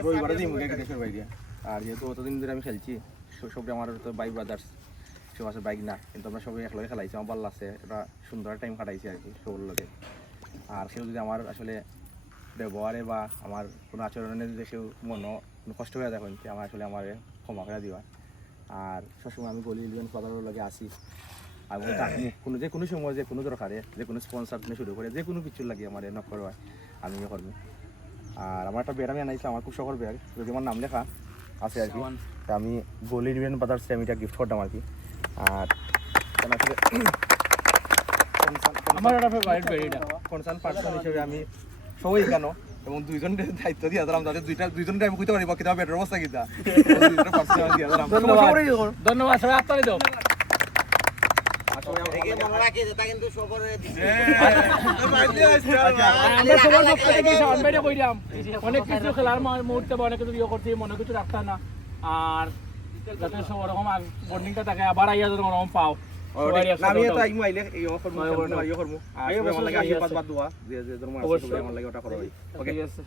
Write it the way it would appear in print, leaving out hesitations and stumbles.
রবিবারে দিই মুখে দেশের বাইরে। আর যেহেতু অতদিন ধরে আমি খেলছি, সবই আমার তো বাইক ব্রাদার্স, সব আছে বাইক না, কিন্তু আমরা সবাই একলগে খেলাইছি, আমার ভালো লাগছে, একটা সুন্দর টাইম কাটাইছি আর কি সবার লগে। আর সেও যদি আমার আসলে ব্যবহারে বা আমার কোনো আচরণে যদি সেও মনও কোনো কষ্ট হয়ে দেখেন, আমার আসলে আমার ক্ষমা করে দিবা। আর সবসময় আমি গলি ইলেভেন ফাদারের লগে আসি, আর কোনো যে কোনো সময় যে কোনো দরকারে যে কোনো স্পন্সার থেকে শুরু করে যে কোনো কিছুর লাগে আমার নক করবা আমি করবো। আর আমার একটা ব্যাগ আমি আনাইছি, আমার খুব শখের ব্যাগ, যদি আমার নাম লেখা আছে আর কি, আমি গলি ইলেভেন ফাদার্সে আমি এটা গিফট করতাম আর কি। আর আমার একটা ফেভারিট ব্যাগ এটা। কনসার্ন পার্সন হিসেবে আমি সবাই কেন এবং দুইজনের দায়িত্ব দিয়ে দিলাম, যাতে দুইজনটা আমি কইতে পারি বা কিতাব ব্যাটের অবস্থা কিতা। ধন্যবাদ, সবাই আত্মারি দাও। আমরা সবার পক্ষ থেকে শাওন ভাইরে কইলাম, অনেক কিছু খেলার মুহূর্তে বা অনেক কিছু ইয়ে করছি, মনে কিছু রাখতাম না। আর যাতে সব ওরকম বন্ডিংটা থাকে, আবার আইয়া যদি ওরকম পাও। আমি তো আইমু আইলে এই অফার ইয়ে করবো, আর আমার লাগে আশীর্বাদ বাদ দোয়া যে আমার লাগে ওটা করো। ওকে, ঠিক আছে।